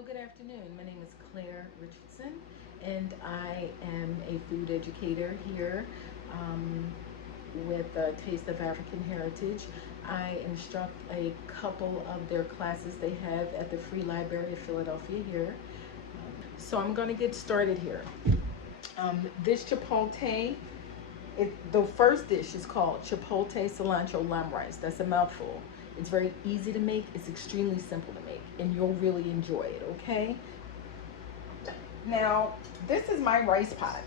Hello, good afternoon. My name is Claire Richardson, and I am a food educator here with a Taste of African Heritage. I instruct a couple of their classes they have at the Free Library of Philadelphia here. So I'm going to get started here. This Chipotle, the first dish is called Chipotle Cilantro Lime Rice. That's a mouthful. It's very easy to make. It's extremely simple to make, and you'll really enjoy it, okay? Now, this is my rice pot.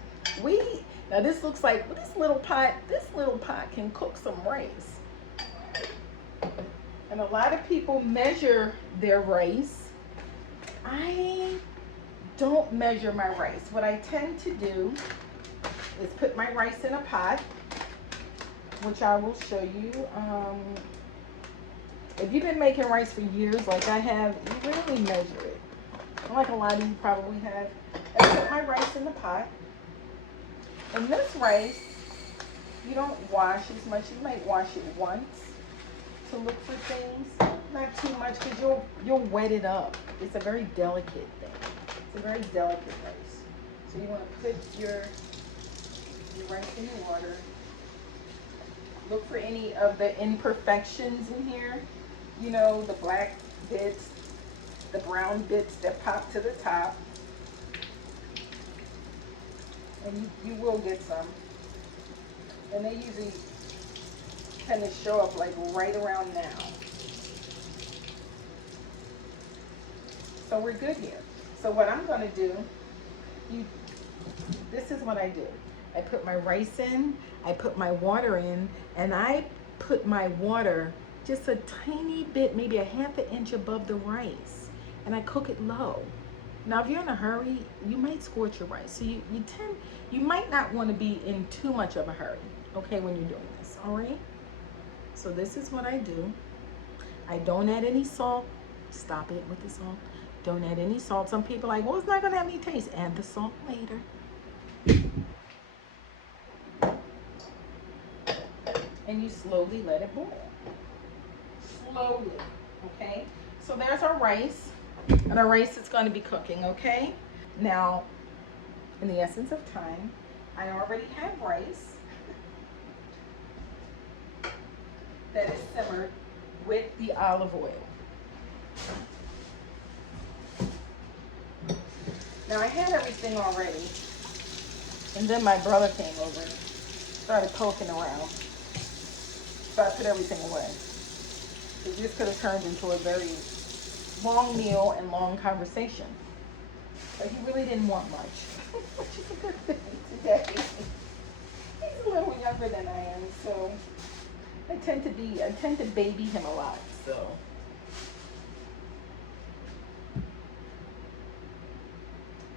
Now this looks like this little pot can cook some rice. And a lot of people measure their rice. I don't measure my rice. What I tend to do is put my rice in a pot, which I will show you. If you've been making rice for years like I have, you really measure it. Like a lot of you probably have. I put my rice in the pot. And this rice, you don't wash as much. You might wash it once to look for things. Not too much because you'll wet it up. It's a very delicate thing. It's a very delicate rice. So you want to put your rice in the water. Look for any of the imperfections in here. You know, the black bits, the brown bits that pop to the top. And you will get some. And they usually kind of show up like right around now. So we're good here. So what I'm going to do, this is what I do. I put my rice in, I put my water in, and I put my water just a tiny bit, maybe a half an inch above the rice, and I cook it low. Now, if you're in a hurry, you might scorch your rice. So you might not want to be in too much of a hurry, okay, when you're doing this, all right? So this is what I do. I don't add any salt. Stop it with the salt. Don't add any salt. Some people are like, well, it's not going to have any taste. Add the salt later. And you slowly let it boil. Slowly, okay? So there's our rice, and our rice is going to be cooking, okay? Now, in the essence of time, I already have rice that is simmered with the olive oil. Now, I had everything already, and then my brother came over and started poking around. So I put everything away. It just could have turned into a very long meal and long conversation. But he really didn't want much, which is a good thing today. He's a little younger than I am, so I tend to baby him a lot. So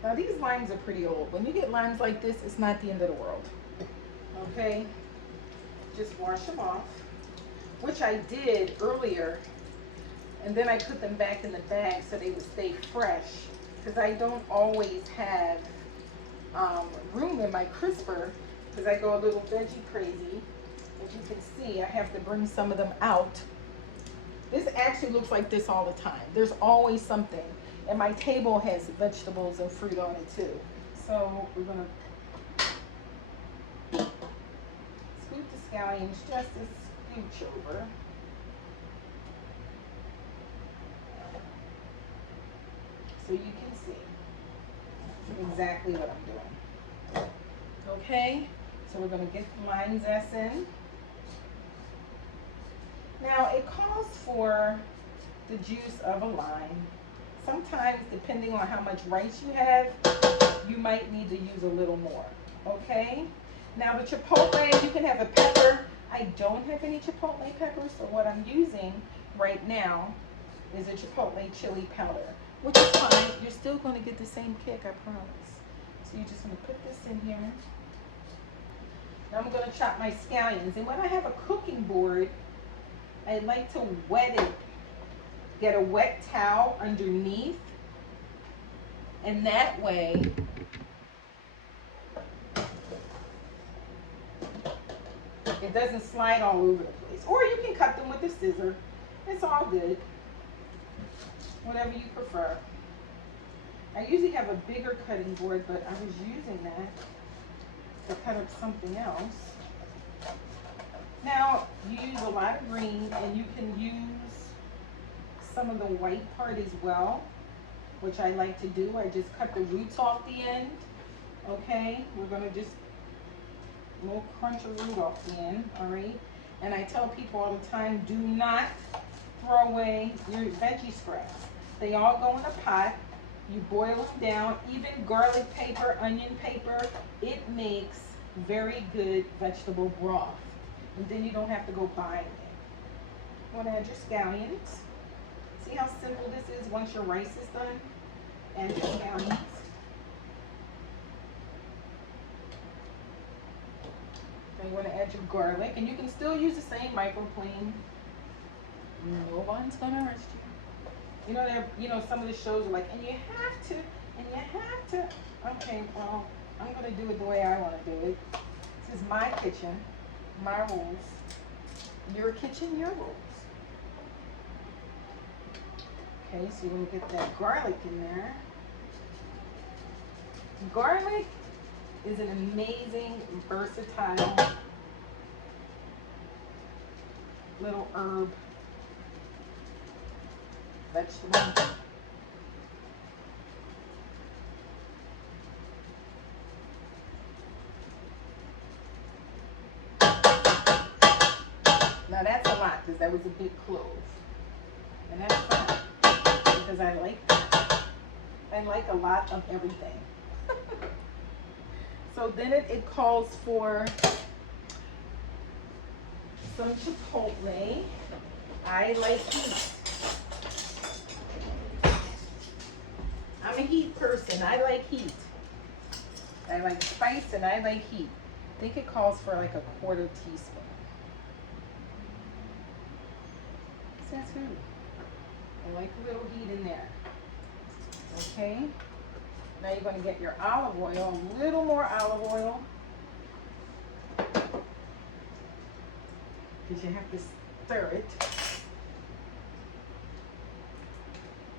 now these limes are pretty old. When you get limes like this, it's not the end of the world. Okay? Just wash them off, which I did earlier, and then I put them back in the bag so they would stay fresh, because I don't always have room in my crisper, because I go a little veggie crazy. As you can see, I have to bring some of them out. This actually looks like this all the time. There's always something, and my table has vegetables and fruit on it too. So we're going to scoop the scallions just a scooch over. So you can see exactly what I'm doing. Okay, so we're going to get the lime zest in. Now it calls for the juice of a lime. Sometimes, depending on how much rice you have, you might need to use a little more. Okay, now the chipotle, you can have a pepper. I don't have any chipotle peppers, so what I'm using right now is a chipotle chili powder, which is fine. You're still going to get the same kick, I promise. So you're just going to put this in here. Now I'm going to chop my scallions, and when I have a cooking board, I like to wet it. Get a wet towel underneath, and that way it doesn't slide all over the place. Or you can cut them with a scissor. It's all good. Whatever you prefer. I usually have a bigger cutting board, but I was using that to cut up something else. Now, you use a lot of green, and you can use some of the white part as well, which I like to do. I just cut the roots off the end. Okay, we're gonna just a little crunch a root off the end, all right? And I tell people all the time, do not throw away your veggie scraps. They all go in a pot. You boil them down. Even garlic paper, onion paper, it makes very good vegetable broth. And then you don't have to go buying it. You want to add your scallions. See how simple this is once your rice is done? Add your scallions. Then you want to add your garlic, and you can still use the same microplane. No one's gonna arrest you. You know, some of the shows are like, and you have to, and you have to. Okay, well, I'm gonna do it the way I want to do it. This is my kitchen, my rules. Your kitchen, your rules. Okay, so you're gonna get that garlic in there. Garlic is an amazing, versatile little herb, vegetable. Now that's a lot because that was a big clove. And that's fine because I like that. I like a lot of everything. So then it calls for some chipotle. I like heat. I'm a heat person. I like heat. I like spice and I like heat. I think it calls for like a quarter teaspoon. That's good. I like a little heat in there. Okay. Now you're going to get your olive oil, a little more olive oil. Because you have to stir it.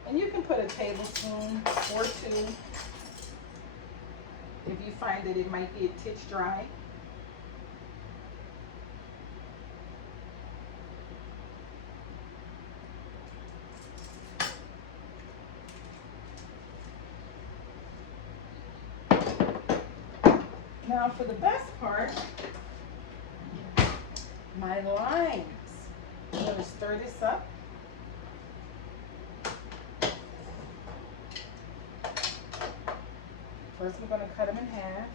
And you can put a tablespoon or two if you find that it might be a titch dry. Now for the best part, my limes. I'm going to stir this up. First we're going to cut them in half.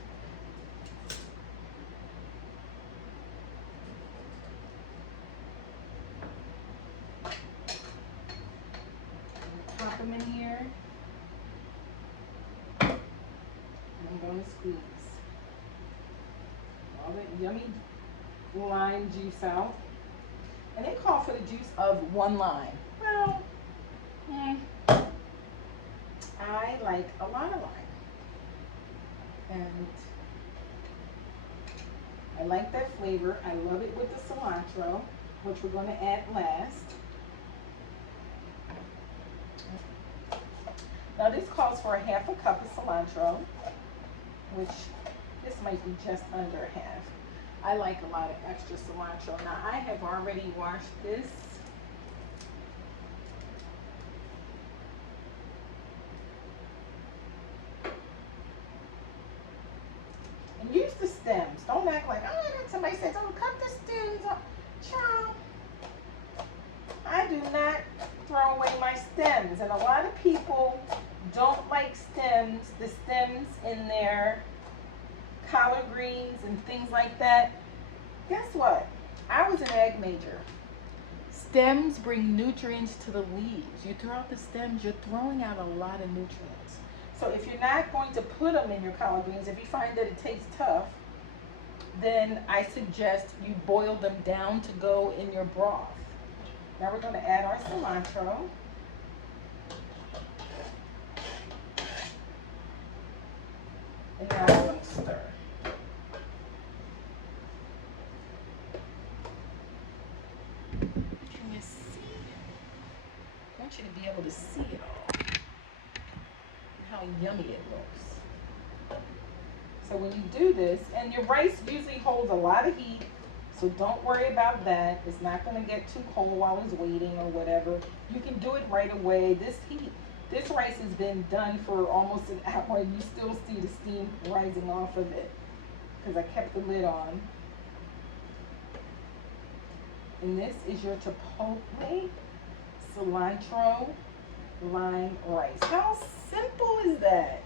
Pop them in here. And I'm going to squeeze all that yummy lime juice out. And they call for the juice of 1 lime. Well, I like a lot of lime. And I like that flavor. I love it with the cilantro, which we're going to add last. Now this calls for a 1/2 cup of cilantro, which this might be just under half. I like a lot of extra cilantro. Now I have already washed this. And use the stems. Don't act like, oh, somebody says, oh, cut the stems off. Child, I do not throw away my stems. And a lot of people don't like stems, the stems in their collard greens and things like that. Guess what? I was an ag major. Stems bring nutrients to the leaves. You throw out the stems, you're throwing out a lot of nutrients. So if you're not going to put them in your collard greens, if you find that it tastes tough, then I suggest you boil them down to go in your broth. Now we're going to add our cilantro. And now we're going to stir. Can you see? I want you to be able to see it all. How yummy it looks. So when you do this, and your rice usually holds a lot of heat, so don't worry about that. It's not going to get too cold while it's waiting or whatever. You can do it right away. This rice has been done for almost an hour and you still see the steam rising off of it because I kept the lid on. And this is your Chipotle cilantro lime rice. How simple is that?